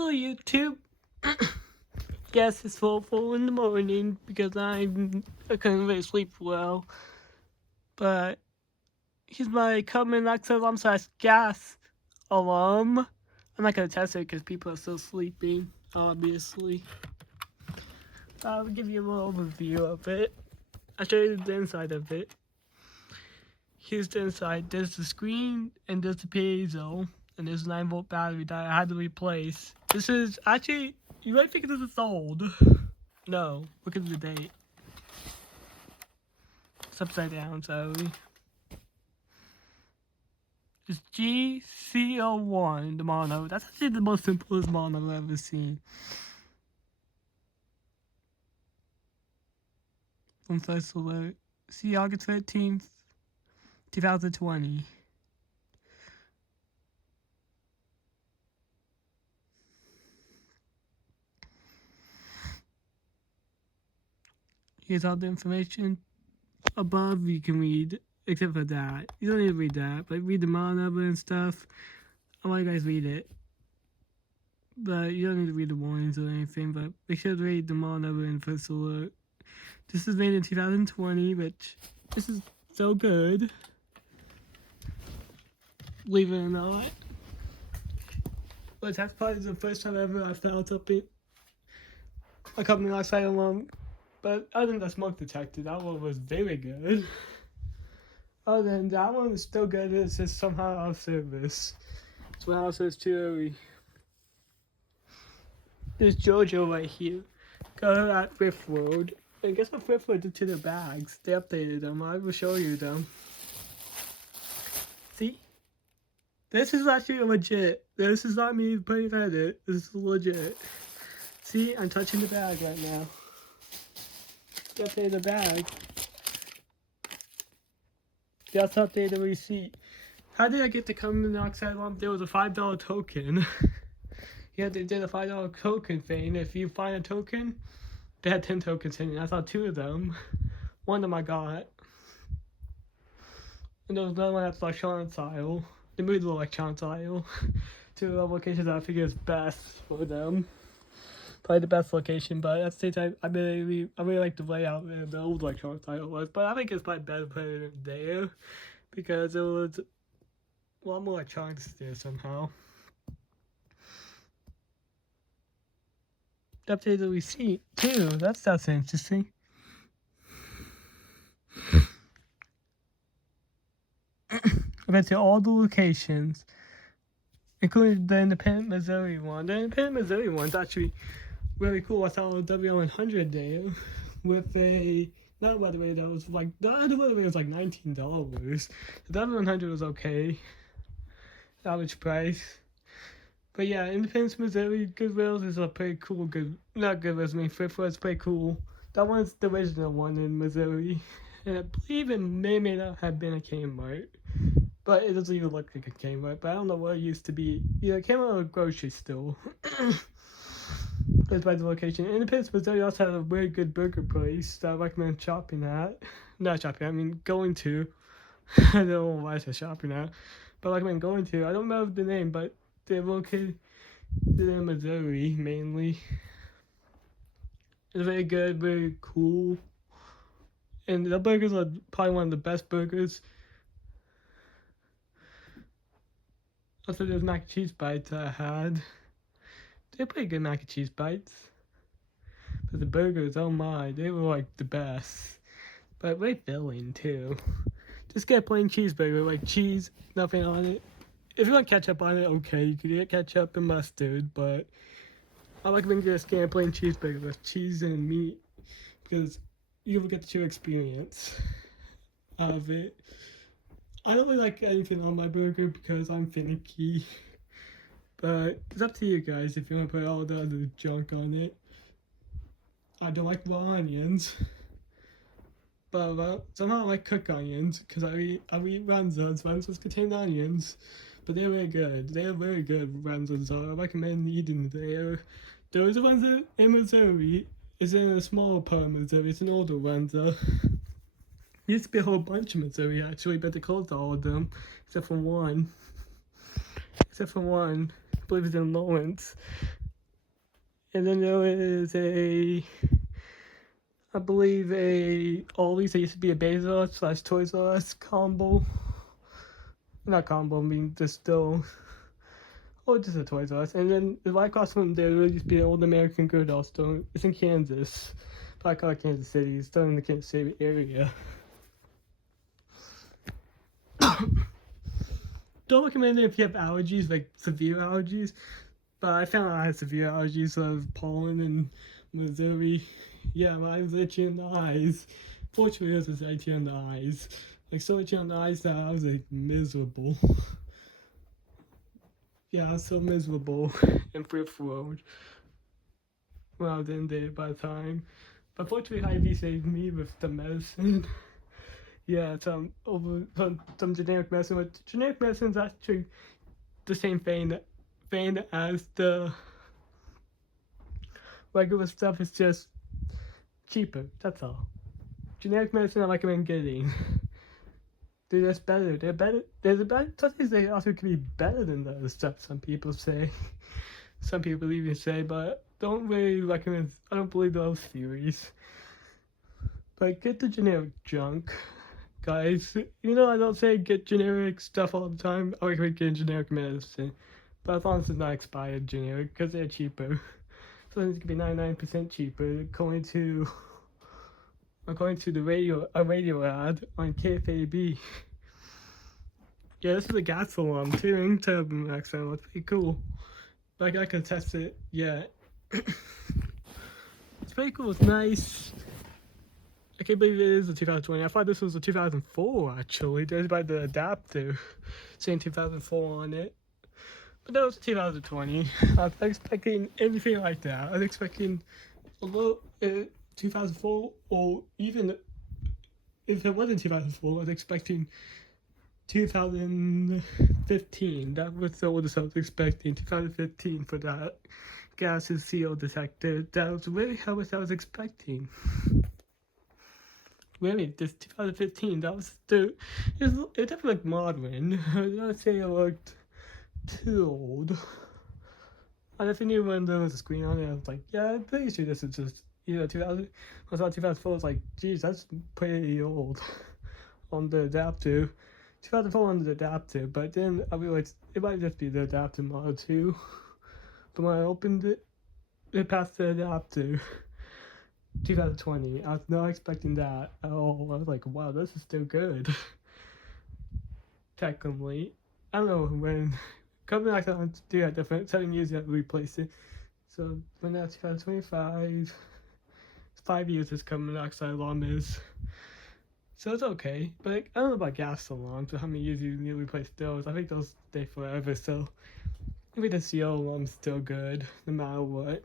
Hello YouTube. Yes, it's 4 in the morning because I couldn't really sleep well. But here's my carbon monoxide alarm / gas alarm. I'm not gonna test it because people are still sleeping, obviously. I'll give you a little overview of it. I'll show you the inside of it. Here's the inside. There's the screen and there's the piezo. And there's a 9-volt battery that I had to replace. This is actually, you might think this is old. No, look at the date. It's upside down, sorry. It's GC01, the mono. That's actually the most simplest mono I've ever seen. From first alert. See August 13th, 2020. Here's all the information above you can read, except for that. You don't need to read that, but read the model number and stuff. I want you guys read it. But you don't need to read the warnings or anything, but make sure to read the model number and first alert. This is made in 2020, which this is so good. Believe it or not. But that's probably the first time ever I found something a carbon monoxide alarm. But other than the smoke detector, that one was very good. Other than that one was still good, it's just somehow out of service. So my house is too early. There's JoJo right here. Got her at Thrift World. And guess what Thrift World did to their bags? They updated them. I will show you them. See? This is actually legit. This is not me putting edit. This is legit. See? I'm touching the bag right now. They updated the bag. Just updated the receipt. How did I get the carbon monoxide alarm? There was a $5 token. Yeah, they did a $5 token thing. If you find a token, they had 10 tokens in it. I saw 2 of them. One of them I got. And there was another one that's electronics aisle. They moved the electronics aisle to the locations that I figure is best for them. Probably the best location, but at the same time, I really like the layout and the old electronics aisle was. But I think it's probably better to put it there because it was a lot more electronics there somehow. Update the receipt too. That's interesting. I went to all the locations, including the Independent, Missouri one. The Independent, Missouri one's actually really cool. I saw a W100 there with a not weatherway that was like the other weatherway was like $19. The W100 was okay, average price. But yeah, Independence, Missouri, Goodwills is a pretty cool, not Goodwills, I mean, Thrift World's pretty cool. That one's the original one in Missouri. And I believe it may not have been a Kmart. But it doesn't even look like a Kmart, but I don't know what it used to be. Either Kmart or a grocery store. That's by the location. Independence, Missouri also has a very good burger place that I recommend shopping at. Not shopping, I mean going to. I don't know why I said shopping at. But I recommend going to. I don't remember the name, but they're located in Missouri, mainly. It's very good, very cool. And the burgers are probably one of the best burgers. Also, there's mac and cheese bites I had. They're pretty good mac and cheese bites. But the burgers, oh my, they were like the best. But very filling too. Just get a plain cheeseburger, like cheese, nothing on it. If you want ketchup on it, okay, you can get ketchup and mustard, but I recommend just getting a plain cheeseburger with cheese and meat because you will get the true experience out of it. I don't really like anything on my burger because I'm finicky, but it's up to you guys if you want to put all the other junk on it. I don't like raw onions, but somehow I like cooked onions because I eat Ranzas. Ranzas contain onions. But they're very good. They're very good, Ranzas are. I recommend eating there. Those ones in Missouri is in a smaller part of Missouri. It's an older Ranza. Used to be a whole bunch of Missouri actually, but they closed all of them except for one. I believe it's in Lawrence. And then there is I believe a Ollie's that used to be a Bezos / Toys R Us combo. Not combo, I mean just still. Oh, just a Toys R Us. And then right across from there used to be an Old American Girl store. It's in Kansas. But I call it Kansas City. It's still in the Kansas City area. Don't recommend it if you have allergies, like severe allergies. But I found out I had severe allergies of pollen in Missouri. Yeah, my eyes was itchy in the eyes. Fortunately, it was itchy in the eyes. Like, so itchy on the eyes that I was, like, miserable. Yeah, I was so miserable in Fifth Road when I was in there by the time. But fortunately, Hy-Vee saved me with the medicine. Yeah, some generic medicine. But generic medicine is actually the same vein as the regular stuff. It's just cheaper. That's all. Generic medicine I recommend getting. They're just better. They're better. There's a better. Sometimes they also can be better than the other stuff. Some people say. Some people even say, but don't really recommend. I don't believe those theories. But get the generic junk, guys. You know, I don't say get generic stuff all the time. I recommend getting generic medicine, but as long as it's not expired generic, because they're cheaper. So it can be 99% cheaper, according to the radio ad on KFAB. Yeah, this is a gas alarm too. In Turbo accent, it's pretty cool. Like I can test it. Yeah, it's pretty cool. It's nice. I can't believe it is a 2020. I thought this was a 2004 actually. There's by the adapter saying 2004 on it. But that was 2020. I was expecting anything like that. I was expecting a little 2004, or even if it wasn't 2004, I was expecting 2015. That was the oldest I was expecting. 2015 for that gas and CO detector. That was really how much I was expecting. Really, this 2015. That was it definitely looked modern. I was not say it looked too old. I definitely knew when there was a screen on it. I was like, yeah, I'm pretty sure this is just 2000. I thought 2004 was like, geez, that's pretty old on the adapter. 2004 on the adapter, but then I realized it might just be the adapter model too. But when I opened it passed the adapter. 2020. I was not expecting that at all. I was like, wow, this is still good. Technically, I don't know when. Carbon dioxide do have different 7 years you have to replace it. So when that's 2025, 5 years this carbon dioxide alarm is. So it's okay. But I don't know about gas alarms, or how many years you need to replace those. I think those stay forever, so I think the CO alarm's still good, no matter what.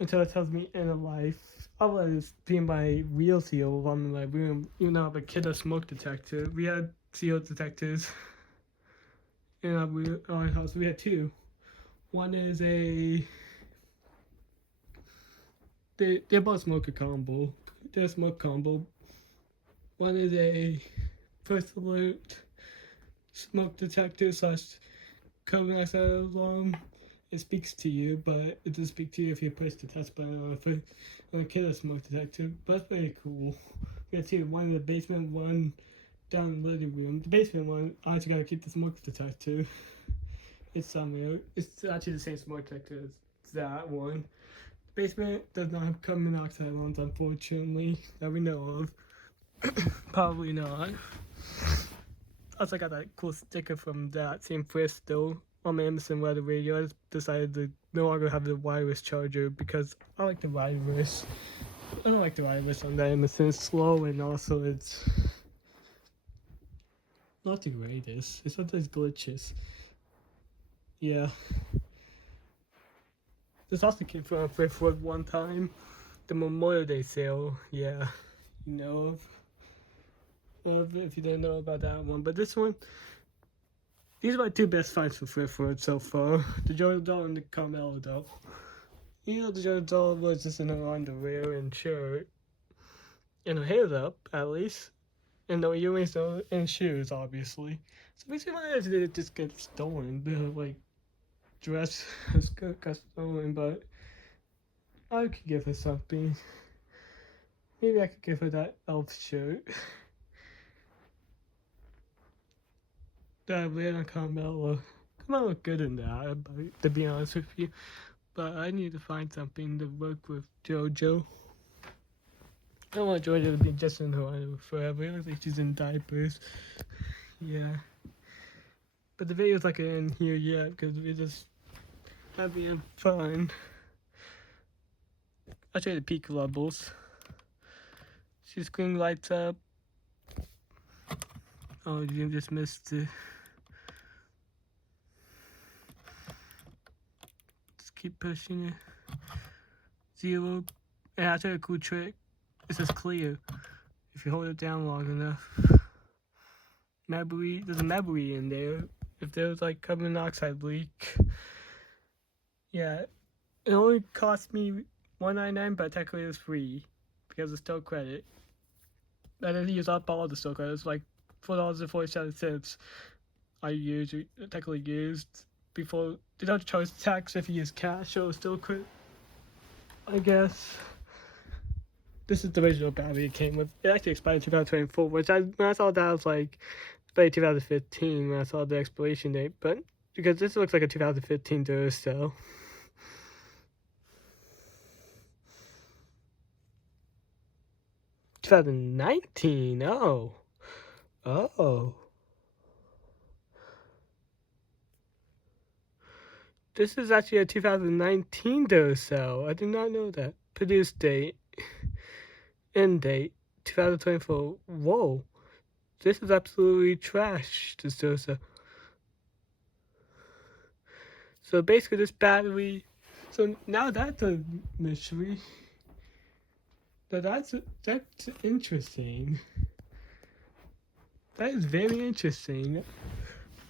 Until it tells me end of life. Otherwise, being my real CO alarm in my room, even though I have a kiddo smoke detector. We had CO detectors in our house. We had two. One is they're both smoker combo. They're a smoke combo. One is a first alert smoke detector / carbon dioxide alarm. It speaks to you, but it doesn't speak to you if you push the test button or if a killer smoke detector. But that's pretty cool. We got two, one in the basement, one down in the living room. The basement one, I actually gotta keep the smoke detector. It's somewhere. It's actually the same smoke detector as that one. The basement does not have carbon monoxide alarms, unfortunately, that we know of. Probably not. Also got that cool sticker from that same thrift store on my Amazon Weather Radio. I just decided to no longer have the wireless charger because I like the wireless. I don't like the wireless on that Amazon. It's slow and also it's not the greatest. It sometimes glitches. Yeah. This also came from a thrift store one time. The Memorial Day sale. Yeah. You know of. Well, if you didn't know about that one. But this one, these are my two best finds for thrift words so far. The Jordan Doll and the Carmelo Doll. You know, the Jordan Doll was just in her underwear and shirt. And her hair's up, at least. And no earrings and shoes, obviously. So basically, what I did just get stolen. Like, dress her skirt got stolen, but I could give her something. Maybe I could give her that elf shirt that I wear on Carmella. Carmella look good in that, but, to be honest with you. But I need to find something to work with JoJo. I don't want JoJo to be just in her underwear forever. It looks like she's in diapers. Yeah. But the video's not gonna end here yet because we're just having fun. I'll show you the peak levels. See the screen lights up. Oh, you just missed it. Just keep pushing it. 0. And I'll show you a cool trick. It says clear if you hold it down long enough. Mabui, there's a Mabui in there. If there was like carbon monoxide leak, yeah, it only cost me $1.99, but technically it's free because it's still credit. I didn't use up all the still credit. It's like $4.47 I technically used before. They don't charge tax if you use cash, so it's still credit, I guess. This is the original battery it came with. It actually expired in 2024, which when I saw that I was like, by 2015 when I saw the expiration date, but because this looks like a 2015 Duracell. 2019. Oh. This is actually a 2019 Duracell. I did not know that. Produce date. End date. 2024. Whoa. This is absolutely trash, this Duracell. So basically this battery, so now that's a mystery. That's interesting. That is very interesting.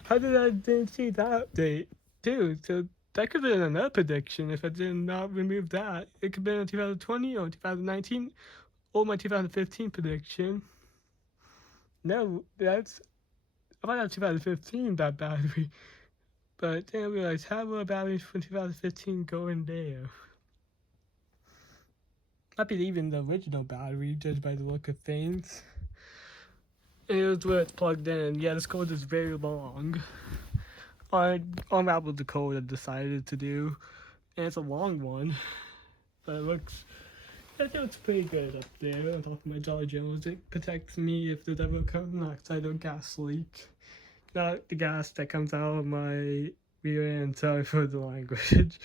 How did I didn't see that update too? So that could have been another prediction if I did not remove that. It could have been a 2020 or 2019 or my 2015 prediction. No, I thought that 2015 that battery. But then I realized how will a battery from 2015 go in there? Might be even the original battery, judged by the look of things. And it was where it's plugged in. Yeah, this code is very long. I unraveled the code I decided to do, and it's a long one. But it looks, I think it's pretty good up there on top of my Jolly Jones. It protects me if there's ever a carbon monoxide or gas leak. Not the gas that comes out of my rear end, sorry for the language.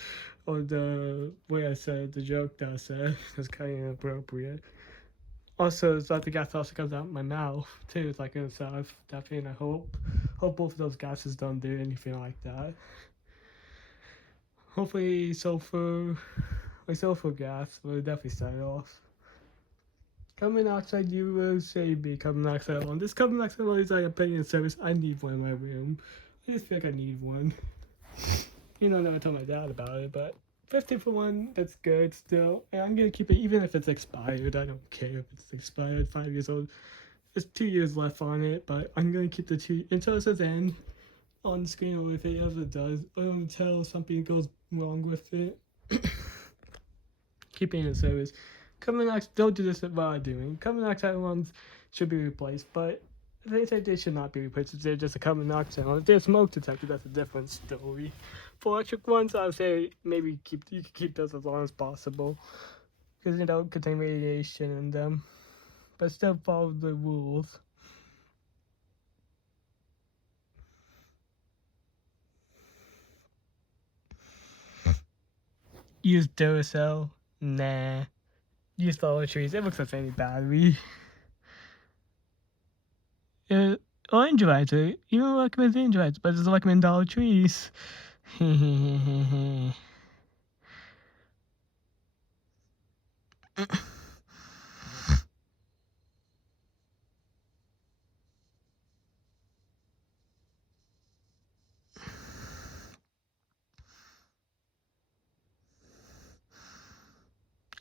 Or the way I said, the joke that I said is kind of inappropriate. Also, it's like the gas also comes out of my mouth, too. It's like inside, definitely, and I hope both of those gases don't do anything like that. Hopefully sulfur gas will definitely start off. Carbon monoxide, you will say be carbon monoxide one. This carbon monoxide one is like a putting in service. I need one in my room. I just feel like I need one. You know, I never told my dad about it, but 50 for one, that's good still. And I'm gonna keep it even if it's expired. I don't care if it's expired, 5 years old. There's 2 years left on it, but I'm gonna keep the 2 until it says end on the screen, or if it ever does, or until something goes wrong with it. Keeping it in service. Carbon monoxide, don't do this while I'm doing. Carbon monoxide ones should be replaced, but they say they should not be replaced if they're just a carbon monoxide one. If they're smoke detector, that's a different story. For electric ones, I would say maybe you can keep those as long as possible, because they don't contain radiation in them, but still follow the rules. Use Duracell? Nah. Use Dollar Trees. It looks like any battery. Energizer. You don't recommend Energizer, but it doesn't recommend Dollar Trees.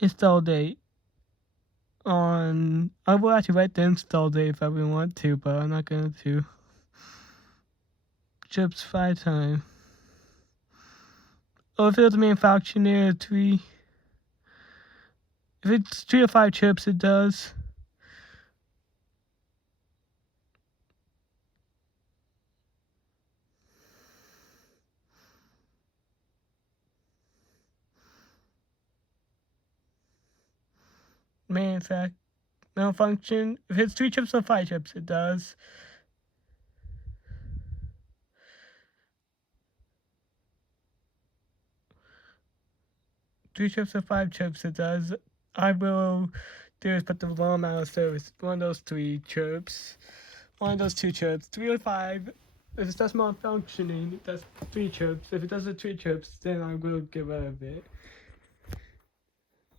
Install date on. I will actually write the install date if I really want to, but I'm not going to. Chips 5 times. Or if it's the main function there, 3. If it's 3 or 5 chips, it does. Main function. If it's 3 chips or 5 chips, it does. Three chips or 5 chips, it does. I will do is put the alarm out of service. One of those 3 chips. One of those 2 chips. 3 or 5. If it does malfunctioning, that's 3 chips. If it does the 3 chips, then I will get rid of it.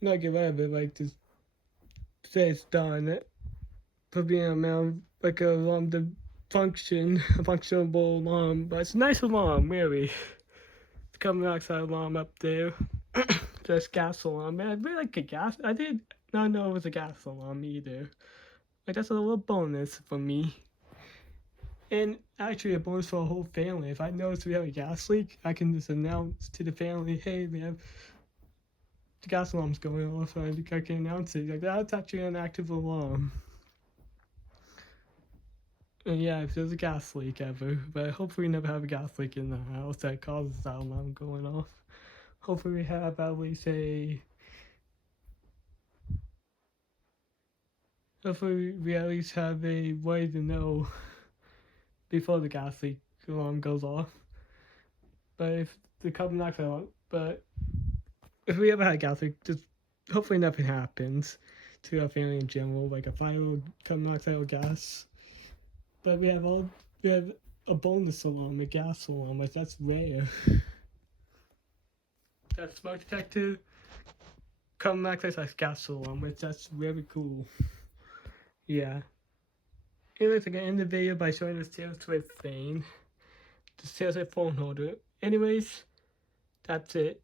Not get rid of it, like just say it's done. Put me on like a alarm to function, a functionable alarm. But it's a nice alarm, really. The carbon monoxide alarm up there. Just gas alarm. Man, I really like a gas. I did not know it was a gas alarm either. Like that's a little bonus for me. And actually a bonus for a whole family. If I notice we have a gas leak, I can just announce to the family, hey, we have the gas alarm's going off. I can announce it. Like that's actually an active alarm. And yeah, if there's a gas leak ever, but hopefully we never have a gas leak in the house that causes that alarm going off. Hopefully we have at least hopefully we at least have a way to know before the gas leak alarm goes off. But if the carbon monoxide, but if we ever had a gas leak, just hopefully nothing happens to our family in general, like a fire or carbon monoxide or gas. But we have a bonus alarm, a gas alarm, like that's rare. That smoke detector, carbon monoxide / gas alarm, which that's very cool. Yeah. Anyways, I can end the video by showing this Taylor Swift thing. The Taylor Swift phone holder. Anyways, that's it.